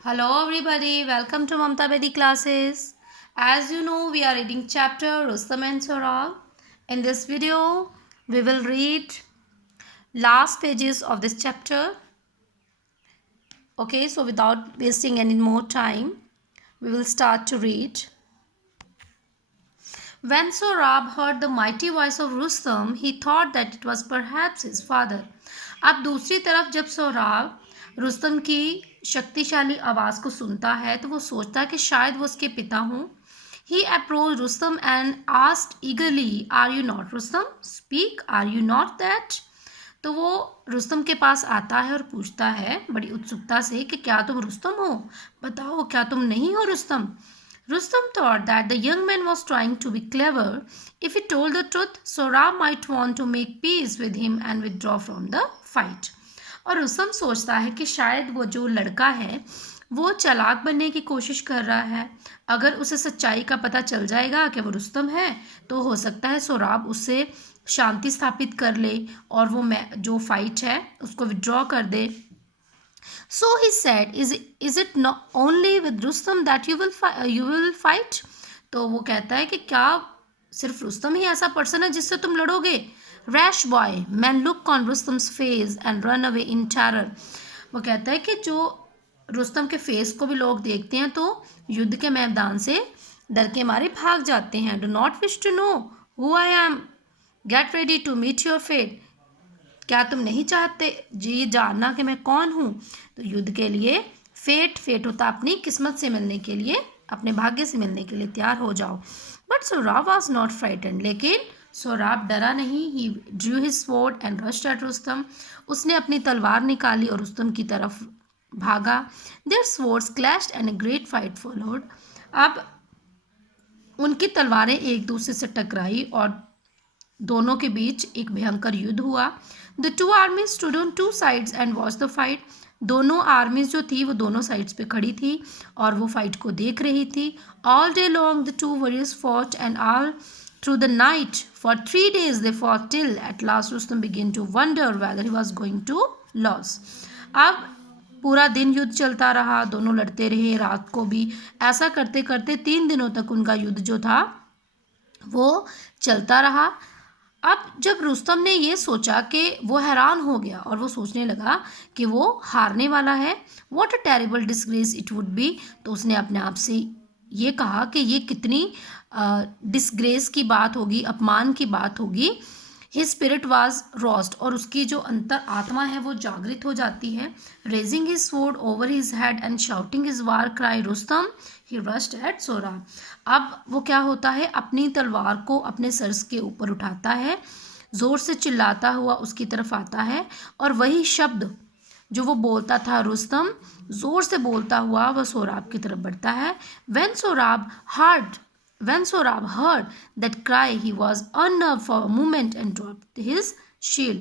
Hello everybody, welcome to Mamta Bedi classes. As you know, we are reading chapter Rustam and Sohrab. In this video, we will read last pages of this chapter. Okay, so without wasting any more time, we will start to read. When Sohrab heard the mighty voice of Rustam, he thought that it was perhaps his father. अब दूसरी तरफ जब सोहराब रुस्तम की शक्तिशाली आवाज़ को सुनता है तो वो सोचता है कि शायद वो उसके पिता हों. He approached Rustam and asked eagerly, "Are you not Rustam? Speak, are you not that?" तो वो रुस्तम के पास आता है और पूछता है बड़ी उत्सुकता से कि क्या तुम रुस्तम हो, बताओ क्या तुम नहीं हो Rustam. Rustam thought that the young man was trying to be clever. If he told the truth, Sohrab might want to make peace with him and withdraw from the fight. और रुस्तम सोचता है कि शायद वो जो लड़का है वो चालाक बनने की कोशिश कर रहा है. अगर उसे सच्चाई का पता चल जाएगा कि वो रुस्तम है तो हो सकता है सोहराब उससे शांति स्थापित कर ले और वो जो फाइट है उसको विड्रॉ कर दे. So he said, is it not only with Rustam that you will fight? तो वो कहता है कि क्या सिर्फ रुस्तम ही ऐसा पर्सन है जिससे तुम लड़ोगे. Rash boy, men look on Rustam's face and run away in terror. वो कहता है कि जो रुस्तम के फेस को भी लोग देखते हैं तो युद्ध के मैदान से डर के मारे भाग जाते हैं. Do not wish to know who I am. Get ready to meet your fate. क्या तुम नहीं चाहते जी जानना कि मैं कौन हूँ. तो युद्ध के लिए फेट होता अपनी किस्मत से मिलने के लिए, अपने भाग्य से मिलने के लिए तैयार हो जाओ. But Sohrab was not frightened. लेकिन सोहराब डरा नहीं. He drew his sword and rushed at Rustam. उसने अपनी तलवार निकाली और रुस्तम की तरफ भागा. Their swords clashed and a great fight followed. अब उनकी तलवारें एक दूसरे से टकराई और दोनों के बीच एक भयंकर युद्ध हुआ. The two आर्मीज stood on two sides and watch the fight. दोनों आर्मीज जो थी वो दोनों साइड्स पे खड़ी थी और वो फाइट को देख रही थी. All day long the two warriors fought and all through the night for 3 days they fought till at last Rustam begin to wonder whether he was going to lose. अब पूरा दिन युद्ध चलता रहा, दोनों लड़ते रहे, रात को भी. ऐसा करते करते 3 दिनों तक उनका युद्ध जो था वो चलता रहा. अब जब रुस्तम ने ये सोचा कि वो हैरान हो गया और वो सोचने लगा कि वो हारने वाला है. What a terrible disgrace it would be. तो उसने अपने आप से ये कहा कि ये कितनी डिसग्रेस की बात होगी, अपमान की बात होगी. His spirit was roast. और उसकी जो अंतर आत्मा है वो जागृत हो जाती है. Raising his sword over his head and shouting his war cry Rustam he rushed at Sohrab. अब वो क्या होता है, अपनी तलवार को अपने सर के ऊपर उठाता है, ज़ोर से चिल्लाता हुआ उसकी तरफ आता है और वही शब्द जो वो बोलता था रुस्तम ज़ोर से बोलता हुआ वह सोहराब की तरफ बढ़ता है. When Sohrab heard that cry, he was unnerved for a moment and dropped his shield.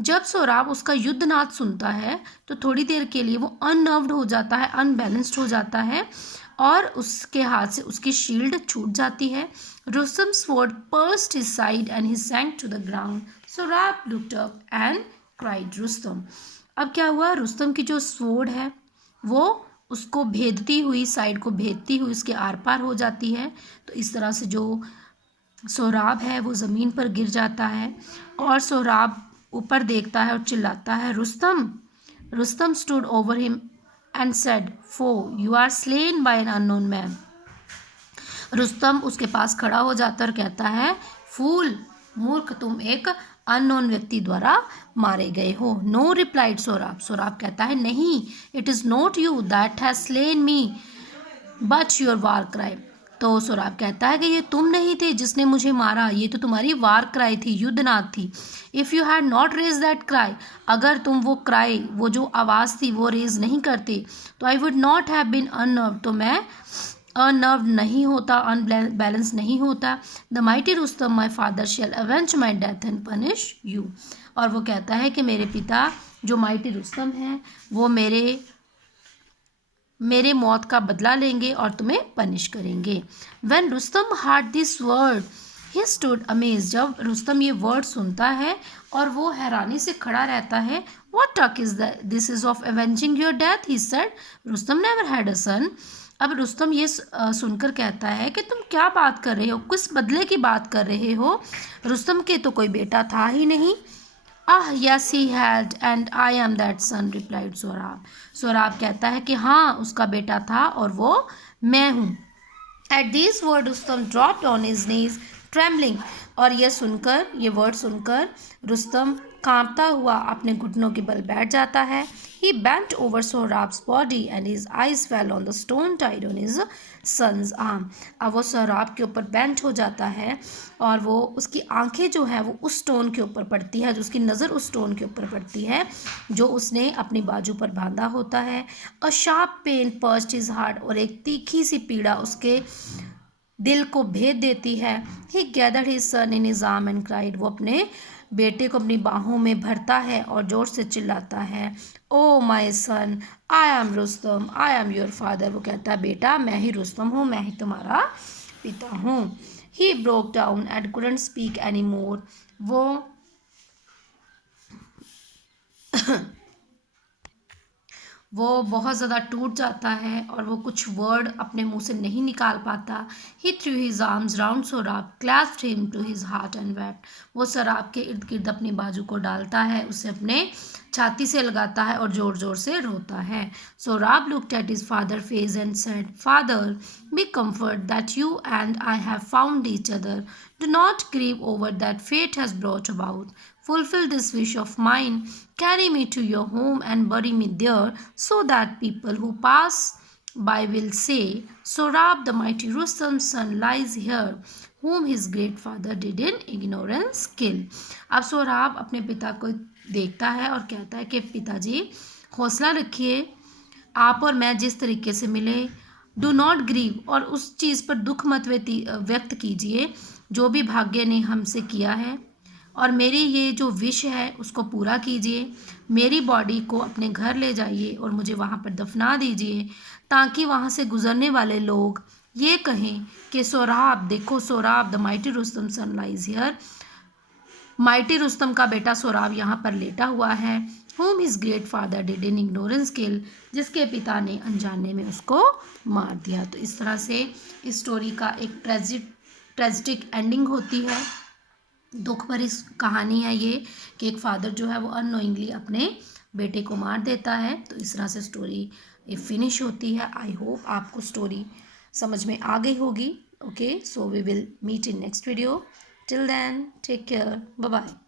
जब सोहराब उसका युद्धनाद सुनता है तो थोड़ी देर के लिए वो अननर्व्ड हो जाता है, अनबैलेंस्ड हो जाता है और उसके हाथ से उसकी शील्ड छूट जाती है. Rustam's sword pierced his side and he sank to the ground. Sohrab looked up and cried, Rustam. अब क्या हुआ, रुस्तम की जो स्वॉर्ड है वो उसको भेदती हुई, साइड को भेदती हुई उसके आर पार हो जाती है. तो इस तरह से जो सोहराब है वो ज़मीन पर गिर जाता है और सोहराब ऊपर देखता है और चिल्लाता है, Rustam. Rustam stood over him and said, for you are slain by an unknown man. Rustam उसके पास खड़ा हो जाता है और कहता है, फूल, मूर्ख, तुम एक अननोन व्यक्ति द्वारा मारे गए हो. No replied Sohrab. सोहराब कहता है, नहीं, it is not you that has slain me but your war cry. तो सोहराब कहता है कि ये तुम नहीं थे जिसने मुझे मारा, ये तो तुम्हारी वार क्राई थी, युद्धनाद थी. If you had not raise that cry, अगर तुम वो क्राई, वो जो आवाज़ थी वो रेज नहीं करते तो I would not have been unnerved, तो मैं अनर्व्ड नहीं होता, अनबैलेंस नहीं होता. The mighty Rustam my father shall avenge my death and punish you. और वो कहता है कि मेरे पिता जो माइटी रुस्तम हैं वो मेरे मौत का बदला लेंगे और तुम्हें पनिश करेंगे. When Rustam heard this word, he stood amaze, जब रुस्तम ये वर्ड सुनता है और वो हैरानी से खड़ा रहता है. What talk is this is of avenging your death, he said. Rustam never had a son. अब रुस्तम ये सुनकर कहता है कि तुम क्या बात कर रहे हो, किस बदले की बात कर रहे हो. रुस्तम के तो कोई बेटा था ही नहीं. Ah yes he had and I am that son, replied Sohrab. Sohrab कहता है कि हाँ उसका बेटा था और वो मैं हूँ. At this word Rustam dropped on his knees trembling. और ये वर्ड सुनकर रुस्तम कांपता हुआ अपने घुटनों के बल बैठ जाता है. He bent over Sohrab's body and his eyes fell on the stone tied on his son's arm. अब वो सोहराब के ऊपर बेंट हो जाता है और वो उसकी आंखें जो है वो उस स्टोन के ऊपर पड़ती है, जो उसकी नज़र उस स्टोन के ऊपर पड़ती है जो उसने अपनी बाजू पर बांधा होता है. A sharp pain pierced his heart, और एक तीखी सी पीड़ा उसके दिल को भेद देती है. He gathered his son in his arm and cried. वो अपने बेटे को अपनी बाहों में भरता है और जोर से चिल्लाता है, oh my son, I am Rustam, I am your father. वो कहता है बेटा मैं ही रुस्तम हूँ, मैं ही तुम्हारा पिता हूँ. He broke down and couldn't speak any more. वो बहुत ज़्यादा टूट जाता है और वो कुछ वर्ड अपने मुंह से नहीं निकाल पाता. He threw his arms round Sohrab, clasped him to his heart and wept. वो सोराब के इर्द गिर्द अपनी बाजू को डालता है, उसे अपने छाती से लगाता है और ज़ोर ज़ोर से रोता है. Sohrab looked at his father face and said, father, be comfort that you and I have found each other. Do not grieve over that fate has brought about. Fulfill this wish of mine. Carry me to your home and bury me there, so that people who pass by will say, Sorab, the mighty Rustam's son, lies here, whom his great father did in ignorance kill. अब सोराब अपने पिता को देखता है और कहता है कि पिताजी हौसला रखिए, आप और मैं जिस तरीके से मिले, डू नॉट ग्रीव, और उस चीज़ पर दुख मत व्यक्त कीजिए जो भी भाग्य ने हमसे किया है, और मेरी ये जो विश है उसको पूरा कीजिए. मेरी बॉडी को अपने घर ले जाइए और मुझे वहाँ पर दफना दीजिए, ताकि वहाँ से गुजरने वाले लोग ये कहें कि सोराब, देखो Sohrab, the mighty Rustam son lies here, mighty Rustam का बेटा सोराब यहाँ पर लेटा हुआ है. whom his great father did in ignorance kill, जिसके पिता ने अनजाने में उसको मार दिया. तो इस तरह से इस स्टोरी का एक ट्रेजिक एंडिंग होती है. दुख भरी कहानी है ये कि एक फादर जो है वो अननोइंगली अपने बेटे को मार देता है. तो इस तरह से स्टोरी फिनिश होती है. आई होप आपको स्टोरी समझ में आ गई होगी. Okay, so we will meet in next video. Till then take care, bye bye.